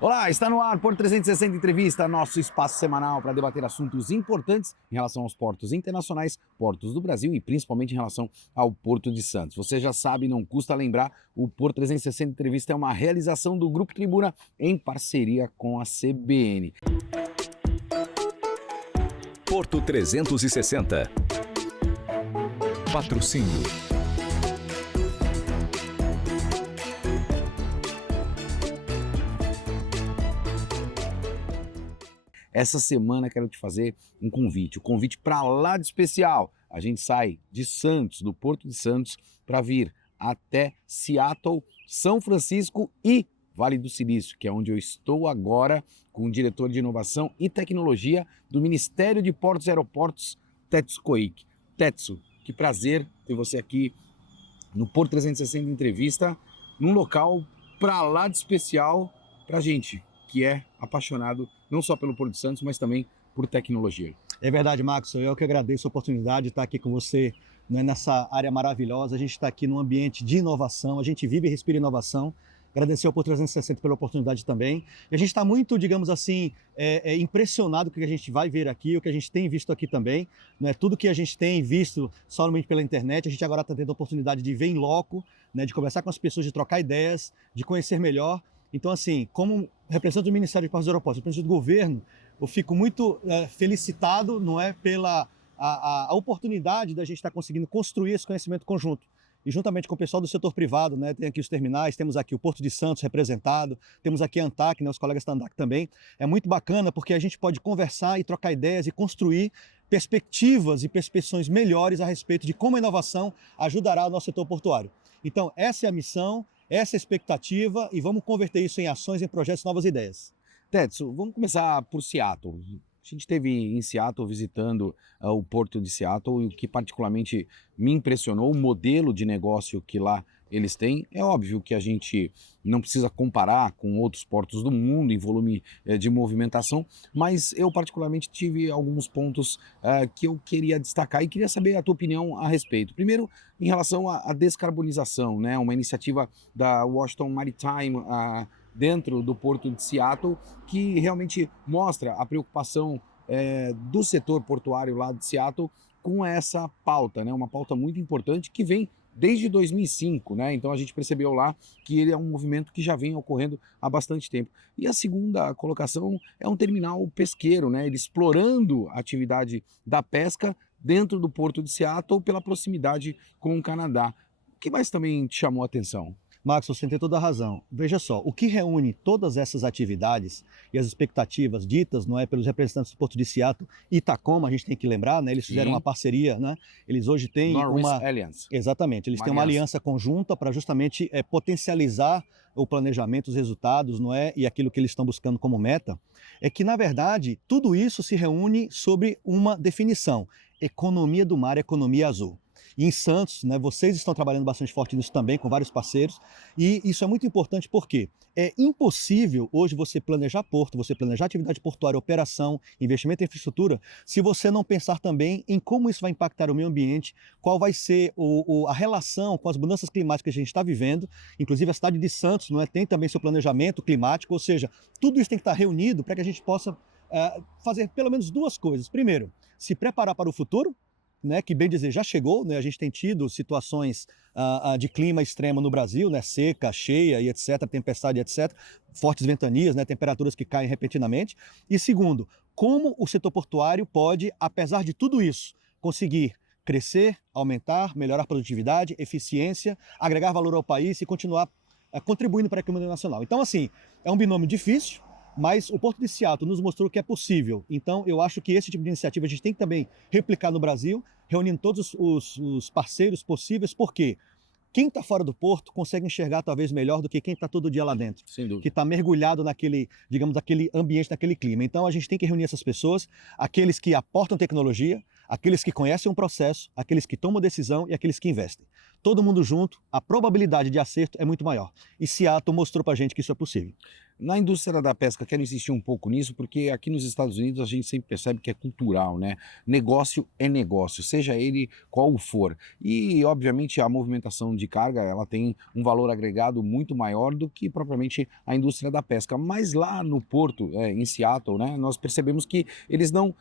Olá, está no ar Porto 360 Entrevista, nosso espaço semanal para debater assuntos importantes em relação aos portos internacionais, portos do Brasil e principalmente em relação ao Porto de Santos. Você já sabe, não custa lembrar, o Porto 360 Entrevista é uma realização do Grupo Tribuna em parceria com a CBN. Porto 360. Patrocínio. Essa semana quero te fazer um convite para lá de especial. A gente sai de Santos, do Porto de Santos, para vir até Seattle, São Francisco e Vale do Silício, que é onde eu estou agora com o diretor de inovação e tecnologia do Ministério de Portos e Aeroportos, Tetsu Koike. Tetsu, que prazer ter você aqui no Porto 360 Entrevista, num local para lá de especial para a gente, que é apaixonado não só pelo Porto de Santos, mas também por tecnologia. É verdade, Max, eu que agradeço a oportunidade de estar aqui com você, né, nessa área maravilhosa. A gente está aqui num ambiente de inovação, a gente vive e respira inovação. Agradecer ao Porto 360 pela oportunidade também. E a gente está muito, digamos assim, impressionado com o que a gente vai ver aqui, o que a gente tem visto aqui também. Né? Tudo que a gente tem visto somente pela internet, a gente agora está tendo a oportunidade de ver em loco, né, de conversar com as pessoas, de trocar ideias, de conhecer melhor. Então, assim, como representante do Ministério de Portos e Aeroportos, representante do governo, eu fico muito felicitado, não é, pela a oportunidade da gente estar conseguindo construir esse conhecimento conjunto. E juntamente com o pessoal do setor privado, né, tem aqui os terminais, temos aqui o Porto de Santos representado, temos aqui a ANTAC, né, os colegas da ANTAC também. É muito bacana porque a gente pode conversar e trocar ideias e construir perspectivas e percepções melhores a respeito de como a inovação ajudará o nosso setor portuário. Então, essa é a missão, essa é a expectativa e vamos converter isso em ações, em projetos, novas ideias. Tetsu, vamos começar por Seattle. A gente esteve em Seattle visitando o Porto de Seattle e o que particularmente me impressionou, o modelo de negócio que lá eles têm. É óbvio que a gente não precisa comparar com outros portos do mundo em volume de movimentação, mas eu particularmente tive alguns pontos que eu queria destacar e queria saber a tua opinião a respeito. Primeiro, em relação à descarbonização, né? Uma iniciativa da Washington Maritime dentro do Porto de Seattle, que realmente mostra a preocupação do setor portuário lá de Seattle com essa pauta, né? Uma pauta muito importante que vem desde 2005, né? Então a gente percebeu lá que ele é um movimento que já vem ocorrendo há bastante tempo. E a segunda colocação é um terminal pesqueiro, né? Ele explorando a atividade da pesca dentro do Porto de Seattle pela proximidade com o Canadá. O que mais também te chamou a atenção? Max, você tem toda a razão. Veja só, o que reúne todas essas atividades e as expectativas ditas, não é, pelos representantes do Porto de Seattle e Tacoma, a gente tem que lembrar, né? Eles fizeram uma parceria, né? Eles hoje têm Norwest Alliance. Exatamente, eles têm uma aliança conjunta para justamente potencializar o planejamento, os resultados, não é, e aquilo que eles estão buscando como meta, é que na verdade tudo isso se reúne sobre uma definição: economia do mar, economia azul. E em Santos, né, vocês estão trabalhando bastante forte nisso também, com vários parceiros, e isso é muito importante porque é impossível hoje você planejar porto, você planejar atividade portuária, operação, investimento em infraestrutura, se você não pensar também em como isso vai impactar o meio ambiente, qual vai ser a relação com as mudanças climáticas que a gente está vivendo. Inclusive a cidade de Santos, não é, tem também seu planejamento climático, ou seja, tudo isso tem que estar reunido para que a gente possa fazer pelo menos duas coisas. Primeiro, se preparar para o futuro, né, que bem dizer, já chegou, né, a gente tem tido situações de clima extremo no Brasil, né, seca, cheia e etc, tempestade, etc, fortes ventanias, né, temperaturas que caem repentinamente. E segundo, como o setor portuário pode, apesar de tudo isso, conseguir crescer, aumentar, melhorar a produtividade, eficiência, agregar valor ao país e continuar contribuindo para a economia nacional. Então, assim, é um binômio difícil, mas o Porto de Seattle nos mostrou que é possível. Então, eu acho que esse tipo de iniciativa a gente tem que também replicar no Brasil, reunindo todos os parceiros possíveis, porque quem está fora do porto consegue enxergar talvez melhor do que quem está todo dia lá dentro. Sem dúvida. Que está mergulhado naquele, digamos, naquele ambiente, naquele clima. Então, a gente tem que reunir essas pessoas, aqueles que aportam tecnologia, aqueles que conhecem um processo, aqueles que tomam decisão e aqueles que investem. Todo mundo junto, a probabilidade de acerto é muito maior. E Seattle mostrou para a gente que isso é possível. Na indústria da pesca, quero insistir um pouco nisso, porque aqui nos Estados Unidos a gente sempre percebe que é cultural, né? Negócio é negócio, seja ele qual for. E, obviamente, a movimentação de carga, ela tem um valor agregado muito maior do que propriamente a indústria da pesca. Mas lá no porto, em Seattle, né, nós percebemos que eles não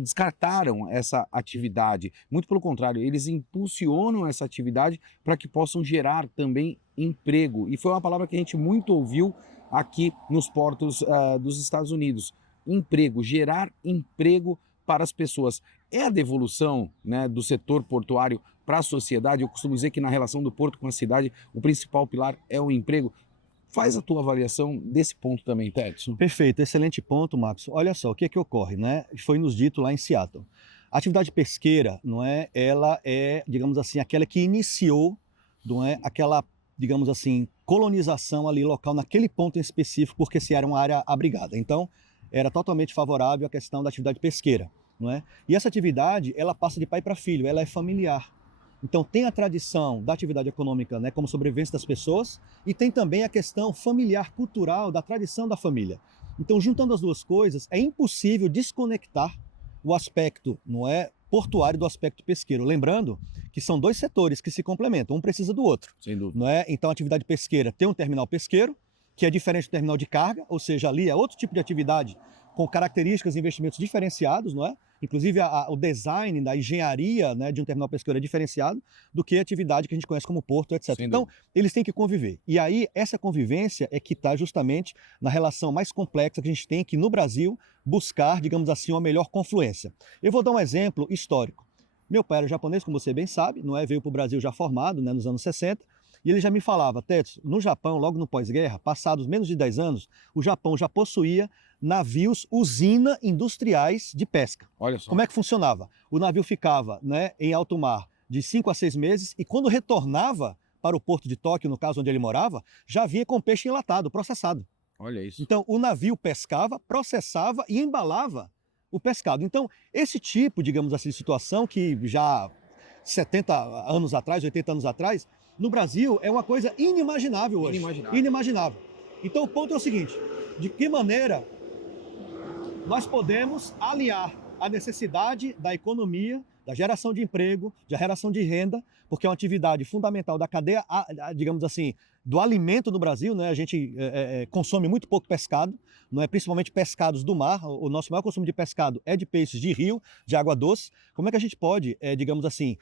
descartaram essa atividade. Muito pelo contrário, eles impulsionam essa atividade para que possam gerar também emprego. E foi uma palavra que a gente muito ouviu aqui nos portos dos Estados Unidos. Emprego, gerar emprego para as pessoas. É a devolução, né, do setor portuário para a sociedade. Eu costumo dizer que na relação do porto com a cidade, o principal pilar é o emprego. Faz a tua avaliação desse ponto também, Tedson. Perfeito, excelente ponto, Marcos. Olha só, o que é que ocorre, né? Foi nos dito lá em Seattle. A atividade pesqueira, não é? Ela é, digamos assim, aquela que iniciou, não é? Aquela, digamos assim, colonização ali local naquele ponto em específico, porque se era uma área abrigada. Então, era totalmente favorável à questão da atividade pesqueira, não é? E essa atividade, ela passa de pai para filho, ela é familiar. Então, tem a tradição da atividade econômica, né, como sobrevivência das pessoas, e tem também a questão familiar, cultural, da tradição da família. Então, juntando as duas coisas, é impossível desconectar o aspecto, não é, portuário do aspecto pesqueiro. Lembrando que são dois setores que se complementam, um precisa do outro. Sem dúvida. Não é? Então, a atividade pesqueira tem um terminal pesqueiro, que é diferente do terminal de carga, ou seja, ali é outro tipo de atividade com características e investimentos diferenciados, não é? Inclusive o design da engenharia, né, de um terminal pesqueiro é diferenciado do que a atividade que a gente conhece como porto, etc. Sem Então, dúvida. eles têm que conviver. E aí, essa convivência é que está justamente na relação mais complexa que a gente tem que, no Brasil, buscar, digamos assim, uma melhor confluência. Eu vou dar um exemplo histórico. Meu pai era japonês, como você bem sabe, não é? Veio para o Brasil já formado, né, nos anos 60, e ele já me falava, Tetsu, no Japão, logo no pós-guerra, passados menos de 10 anos, o Japão já possuía navios usina industriais de pesca. Olha só. Como é que funcionava? O navio ficava, né, em alto mar de 5 a 6 meses e quando retornava para o porto de Tóquio, no caso onde ele morava, já vinha com peixe enlatado, processado. Olha isso. Então, o navio pescava, processava e embalava o pescado. Então, esse tipo, digamos assim, de situação que já 70 anos atrás, 80 anos atrás, no Brasil é uma coisa inimaginável hoje. Inimaginável. Inimaginável. Então, o ponto é o seguinte, de que maneira nós podemos aliar a necessidade da economia, da geração de emprego, da geração de renda, porque é uma atividade fundamental da cadeia, digamos assim, do alimento no Brasil, né? A gente consome muito pouco pescado, não é? Principalmente pescados do mar. O nosso maior consumo de pescado é de peixes de rio, de água doce. Como é que a gente pode, digamos assim,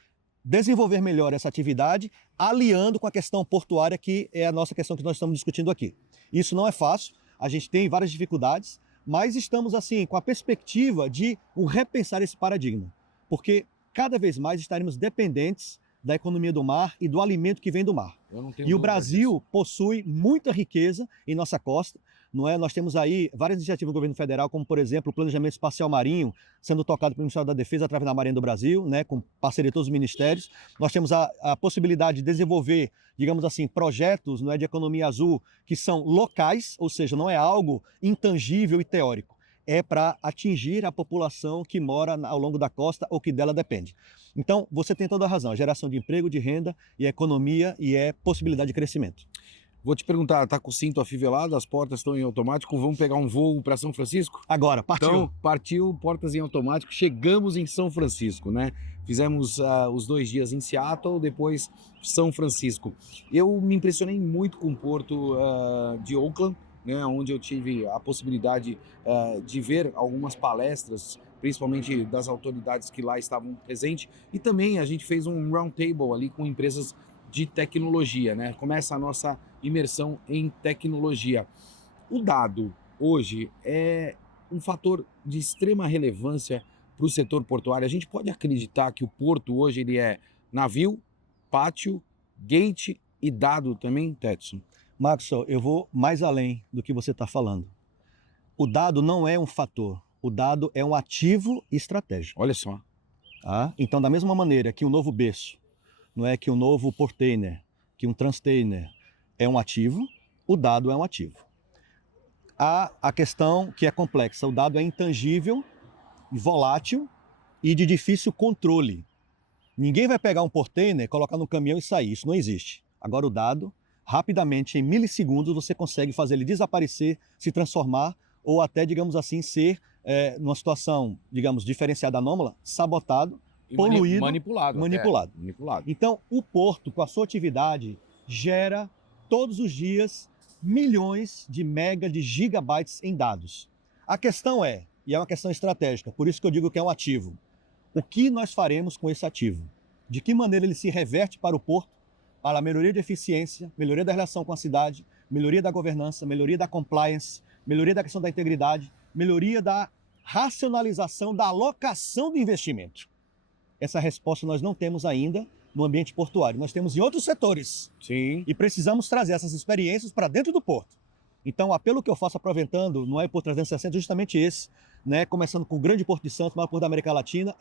desenvolver melhor essa atividade, aliando com a questão portuária, que é a nossa questão que nós estamos discutindo aqui? Isso não é fácil, a gente tem várias dificuldades, mas estamos assim com a perspectiva de repensar esse paradigma, porque cada vez mais estaremos dependentes da economia do mar e do alimento que vem do mar. Eu não tenho E o dúvida Brasil disso. possui muita riqueza em nossa costa, não é? Nós temos aí várias iniciativas do governo federal, como por exemplo o Planejamento Espacial Marinho, sendo tocado pelo Ministério da Defesa através da Marinha do Brasil, né, com parceria de todos os ministérios. Nós temos a possibilidade de desenvolver, digamos assim, projetos, não é, de economia azul que são locais, ou seja, não é algo intangível e teórico. É para atingir a população que mora ao longo da costa ou que dela depende. Então, você tem toda a razão, a geração de emprego, de renda e economia e possibilidade de crescimento. Vou te perguntar, tá com o cinto afivelado, as portas estão em automático, vamos pegar um voo para São Francisco? Agora, partiu. Então, partiu, portas em automático, chegamos em São Francisco, né? Fizemos os 2 dias em Seattle, depois São Francisco. Eu me impressionei muito com o porto de Oakland, né, onde eu tive a possibilidade de ver algumas palestras, principalmente das autoridades que lá estavam presentes, e também a gente fez um round table ali com empresas de tecnologia, né? Começa a nossa imersão em tecnologia. O dado hoje é um fator de extrema relevância para o setor portuário. A gente pode acreditar que o porto hoje ele é navio, pátio, gate e dado também, Tetson? Maxwell, eu vou mais além do que você está falando. O dado não é um fator, o dado é um ativo estratégico. Olha só. Tá? Então, da mesma maneira que um novo berço, não é que um novo portainer, que um transtainer é um ativo, o dado é um ativo. Há a questão que é complexa, o dado é intangível, volátil e de difícil controle. Ninguém vai pegar um portainer, colocar no caminhão e sair, isso não existe. Agora o dado rapidamente, em milissegundos, você consegue fazer ele desaparecer, se transformar ou até, digamos assim, ser, numa situação, digamos, diferenciada, anômala, sabotado, poluído, manipulado. Então, o porto, com a sua atividade, gera todos os dias milhões de de gigabytes em dados. A questão e é uma questão estratégica, por isso que eu digo que é um ativo. O que nós faremos com esse ativo? De que maneira ele se reverte para o porto, para a melhoria de eficiência, melhoria da relação com a cidade, melhoria da governança, melhoria da compliance, melhoria da questão da integridade, melhoria da racionalização da alocação do investimento. Essa resposta nós não temos ainda no ambiente portuário. Nós temos em outros setores. Sim. E precisamos trazer essas experiências para dentro do porto. Então, o apelo que eu faço aproveitando no Porto 360 é justamente esse, né? Começando com o grande Porto de Santos, o maior porto da América Latina,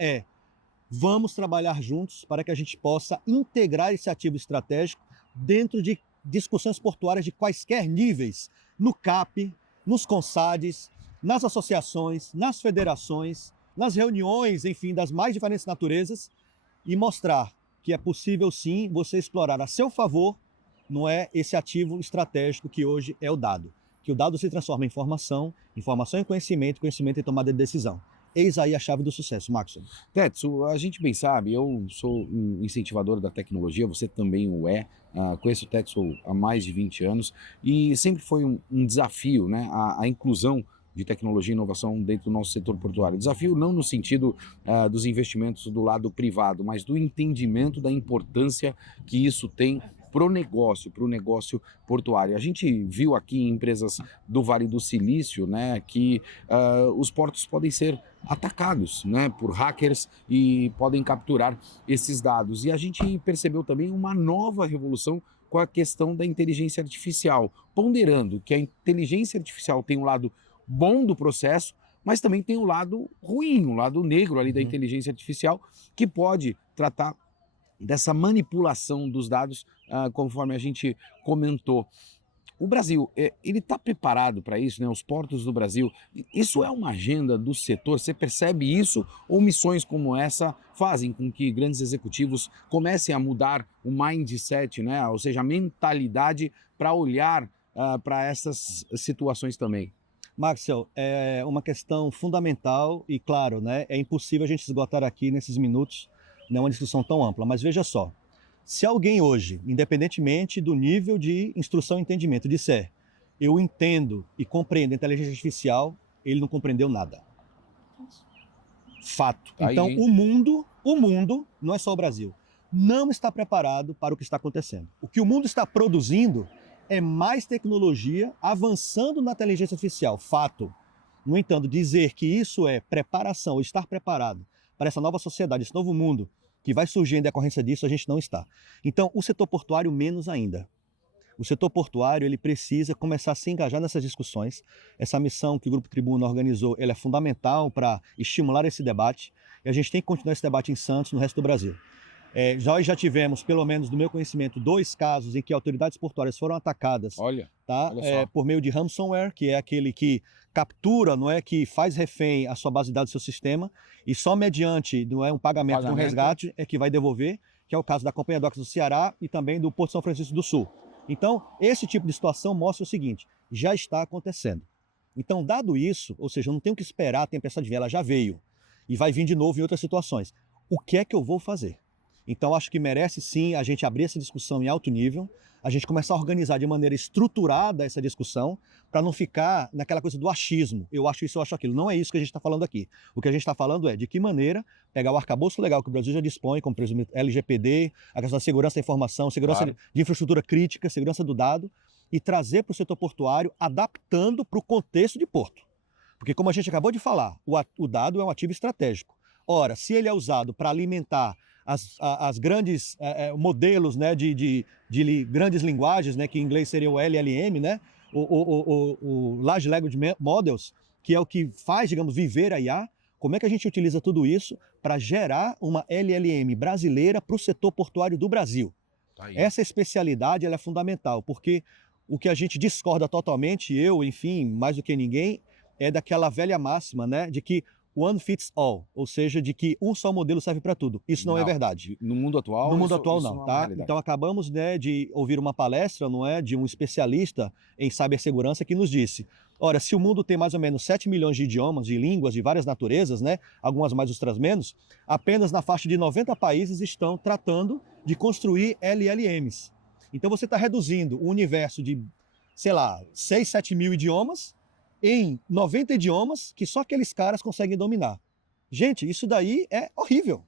vamos trabalhar juntos para que a gente possa integrar esse ativo estratégico dentro de discussões portuárias de quaisquer níveis, no CAP, nos CONSADs, nas associações, nas federações, nas reuniões, enfim, das mais diferentes naturezas, e mostrar que é possível sim você explorar a seu favor, não é, esse ativo estratégico que hoje é o dado. Que o dado se transforma em informação, informação em conhecimento, conhecimento em tomada de decisão. Eis aí a chave do sucesso, Maxson. Tetsu, a gente bem sabe, eu sou um incentivador da tecnologia, você também o é. Conheço o Tetsu há mais de 20 anos e sempre foi um desafio, né, a inclusão de tecnologia e inovação dentro do nosso setor portuário. Desafio não no sentido dos investimentos do lado privado, mas do entendimento da importância que isso tem para o negócio portuário. A gente viu aqui em empresas do Vale do Silício, né, que os portos podem ser atacados, né, por hackers e podem capturar esses dados. E a gente percebeu também uma nova revolução com a questão da inteligência artificial, ponderando que a inteligência artificial tem um lado bom do processo, mas também tem o lado ruim, o lado negro ali da inteligência artificial, que pode tratar dessa manipulação dos dados, conforme a gente comentou. O Brasil, ele está preparado para isso, né? Os portos do Brasil, isso é uma agenda do setor? Você percebe isso? Ou missões como essa fazem com que grandes executivos comecem a mudar o mindset, né? Ou seja, a mentalidade para olhar para essas situações também? Maxwell, é uma questão fundamental e, claro, né, é impossível a gente esgotar aqui nesses minutos, né, uma discussão tão ampla. Mas veja só, se alguém hoje, independentemente do nível de instrução e entendimento, disser eu entendo e compreendo a inteligência artificial, ele não compreendeu nada. Fato. Então, o mundo, não é só o Brasil, não está preparado para o que está acontecendo. O que o mundo está produzindo é mais tecnologia avançando na inteligência artificial, fato. No entanto, dizer que isso é preparação, ou estar preparado para essa nova sociedade, esse novo mundo que vai surgir em decorrência disso, a gente não está. Então, o setor portuário menos ainda. O setor portuário ele precisa começar a se engajar nessas discussões. Essa missão que o Grupo Tribuna organizou, ela é fundamental para estimular esse debate. E a gente tem que continuar esse debate em Santos, no resto do Brasil. Nós já tivemos, pelo menos no meu conhecimento, 2 casos em que autoridades portuárias foram atacadas por meio de ransomware, que é aquele que captura, não é, que faz refém a sua base de dados do seu sistema e só mediante um pagamento de um resgate é que vai devolver, que é o caso da Companhia Docas do Ceará e também do Porto São Francisco do Sul. Então, esse tipo de situação mostra o seguinte, já está acontecendo. Então, dado isso, ou seja, eu não tenho que esperar a tempestade vir, ela já veio e vai vir de novo em outras situações. O que é que eu vou fazer? Então, acho que merece sim a gente abrir essa discussão em alto nível, a gente começar a organizar de maneira estruturada essa discussão, para não ficar naquela coisa do achismo. Eu acho isso, eu acho aquilo. Não é isso que a gente está falando aqui. O que a gente está falando é de que maneira pegar o arcabouço legal que o Brasil já dispõe, como por exemplo LGPD, a questão da segurança da informação, segurança de infraestrutura crítica, segurança do dado, e trazer para o setor portuário, adaptando para o contexto de porto. Porque como a gente acabou de falar, o dado é um ativo estratégico. Ora, se ele é usado para alimentar as grandes modelos, né, de grandes linguagens, né, que em inglês seria o LLM, né, o Large Language Models, que é o que faz, digamos, viver a IA, como é que a gente utiliza tudo isso para gerar uma LLM brasileira para o setor portuário do Brasil? Essa especialidade ela é fundamental, porque o que a gente discorda totalmente, eu, enfim, mais do que ninguém, é daquela velha máxima, né, de que one fits all, ou seja, de que um só modelo serve para tudo. Isso não é verdade. No mundo atual, No mundo isso atual não é não, uma tá? realidade. Então acabamos, né, de ouvir uma palestra, não é, de um especialista em cibersegurança que nos disse: ora, se o mundo tem mais ou menos 7 milhões de idiomas, de línguas de várias naturezas, né, algumas mais, outras menos, apenas na faixa de 90 países estão tratando de construir LLMs. Então você está reduzindo o universo de, sei lá, 6, 7 mil idiomas em 90 idiomas que só aqueles caras conseguem dominar. Gente, isso daí é horrível.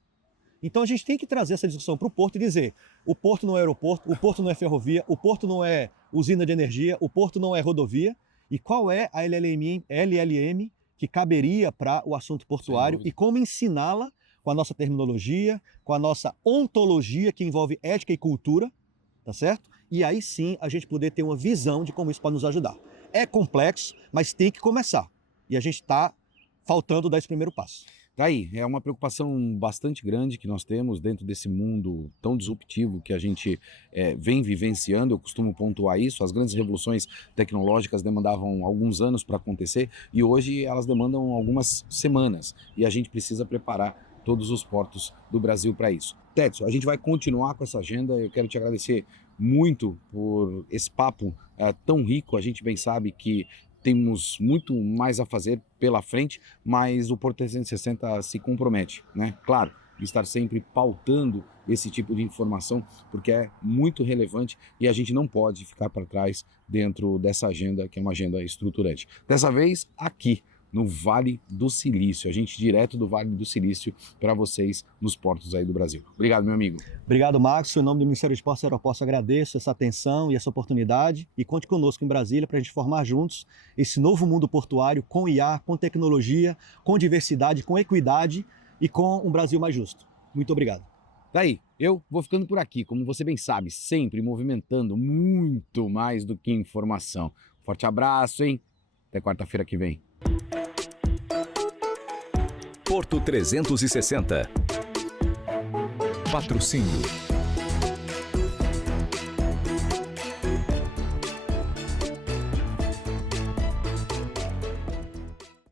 Então a gente tem que trazer essa discussão para o porto e dizer: o porto não é aeroporto, o porto não é ferrovia, o porto não é usina de energia, o porto não é rodovia. E qual é a LLM que caberia para o assunto portuário e como ensiná-la com a nossa terminologia, com a nossa ontologia que envolve ética e cultura, tá certo? E aí sim a gente poder ter uma visão de como isso pode nos ajudar. É complexo, mas tem que começar. E a gente está faltando dar esse primeiro passo. Daí, é uma preocupação bastante grande que nós temos dentro desse mundo tão disruptivo que a gente vem vivenciando. Eu costumo pontuar isso: as grandes revoluções tecnológicas demandavam alguns anos para acontecer e hoje elas demandam algumas semanas. E a gente precisa preparar todos os portos do Brasil para isso. Técio, a gente vai continuar com essa agenda. Eu quero te agradecer muito por esse papo tão rico. A gente bem sabe que temos muito mais a fazer pela frente, mas o Porto 360 se compromete, né? Claro, de estar sempre pautando esse tipo de informação, porque é muito relevante e a gente não pode ficar para trás dentro dessa agenda, que é uma agenda estruturante. Dessa vez, aqui no Vale do Silício, a gente direto do Vale do Silício para vocês nos portos aí do Brasil. Obrigado, meu amigo. Obrigado, Marcos. Em nome do Ministério de Esportes e Aeroportos, agradeço essa atenção e essa oportunidade e conte conosco em Brasília para a gente formar juntos esse novo mundo portuário com IA, com tecnologia, com diversidade, com equidade e com um Brasil mais justo. Muito obrigado. Daí, eu vou ficando por aqui, como você bem sabe, sempre movimentando muito mais do que informação. Forte abraço, hein? Até quarta-feira que vem. Porto 360. Patrocínio